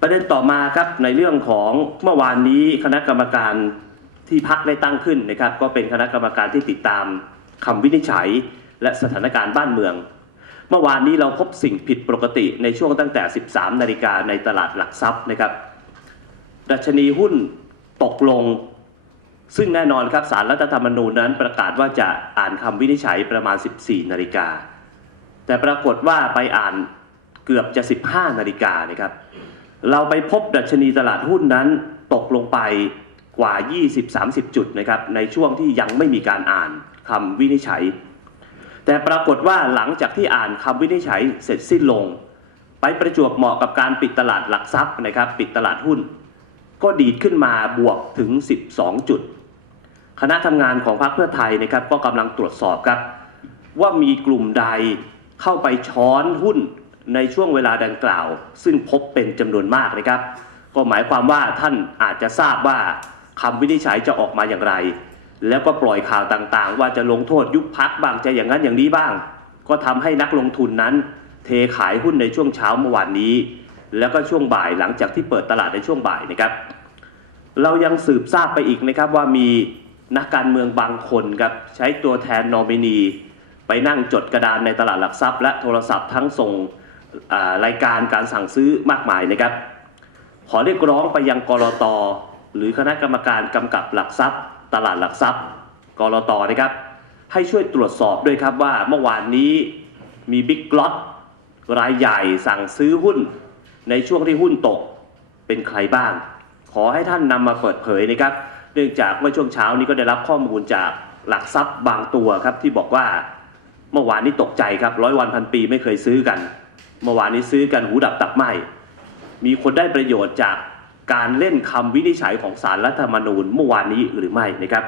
ประเด็นต่อมาครับในเรื่องของเมื่อวานนี้คณะกรรมการที่พักได้ตั้งขึ้นนะครับ ก็เป็นคณะกรรมการที่ติดตามคำวินิจฉัย และสถานการณ์บ้านเมือง เมื่อวานนี้เราพบสิ่งผิดปกติในช่วงตั้งแต่ 13 นาฬิกาในตลาดหลักทรัพย์นะครับ ดัชนีหุ้นตกลง ซึ่งแน่นอนครับสารรัฐธรรมนูญนั้นประกาศว่าจะอ่านคำวินิจฉัยประมาณ 14 นาฬิกาแต่ปรากฏว่าไปอ่านเกือบจะ 15 นาฬิกานะครับ เราไปพบดัชนีตลาดหุ้นนั้นตกลงไปกว่า 20-30 จุดนะครับในช่วงที่ยังไม่มีการอ่านคำวินิจฉัย แต่ปรากฏว่าหลังจากที่อ่านคำวินิจฉัยเสร็จสิ้นลง ไปประจวบเหมาะกับการปิดตลาดหลักทรัพย์นะครับปิดตลาดหุ้น ก็ดีดขึ้นมาบวกถึง 12 จุด คณะทำงานของพรรคเพื่อไทยนะครับก็กำลังตรวจสอบครับว่ามีกลุ่มใดเข้าไปช้อนหุ้น ในช่วงเวลาดังกล่าว ซึ่งพบเป็นจำนวนมากนะครับ ก็หมายความว่าท่านอาจจะทราบว่าคำวินิจฉัยจะออกมาอย่างไร แล้วก็ปล่อยข่าวต่างๆ ว่าจะลงโทษยุบพักบางจะอย่างนั้นอย่างนี้บ้าง ก็ทำให้นักลงทุนนั้น เทขายหุ้นในช่วงเช้าเมื่อวานนี้ แล้วก็ช่วงบ่ายหลังจากที่เปิดตลาดในช่วงบ่ายนะครับ เรายังสืบทราบไปอีกนะครับว่ามีนักการเมืองบางคนครับใช้ตัวแทนนอมินี ไปนั่งจดกระดานในตลาดหลักทรัพย์ และโทรศัพท์ทั้งส่ง รายการการสั่งซื้อมากมายนะครับ ขอเรียกร้องไปยังกรตหรือคณะกรรมการกำกับหลักทรัพย์ ตลาดหลักทรัพย์กรตนะครับ ให้ช่วยตรวจสอบด้วยครับว่าเมื่อวานนี้มีบิ๊กล็อตรายใหญ่สั่งซื้อหุ้น ในช่วงที่หุ้นตกเป็นใครบ้าง ขอให้ท่านนำมาเปิดเผยนะครับ เนื่องจากเมื่อช่วงเช้านี้ก็ได้รับข้อมูลจากหลักทรัพย์บางตัวครับที่บอกว่าเมื่อวานนี้ตกใจครับร้อยวันพันปีไม่เคยซื้อกัน เมื่อวานนี้ซื้อกันหูดับตับไหมมีคนได้ประโยชน์จากการเล่นคำวินิจฉัยของสารรัฐธรรมนูญเมื่อวานนี้หรือไม่นะครับ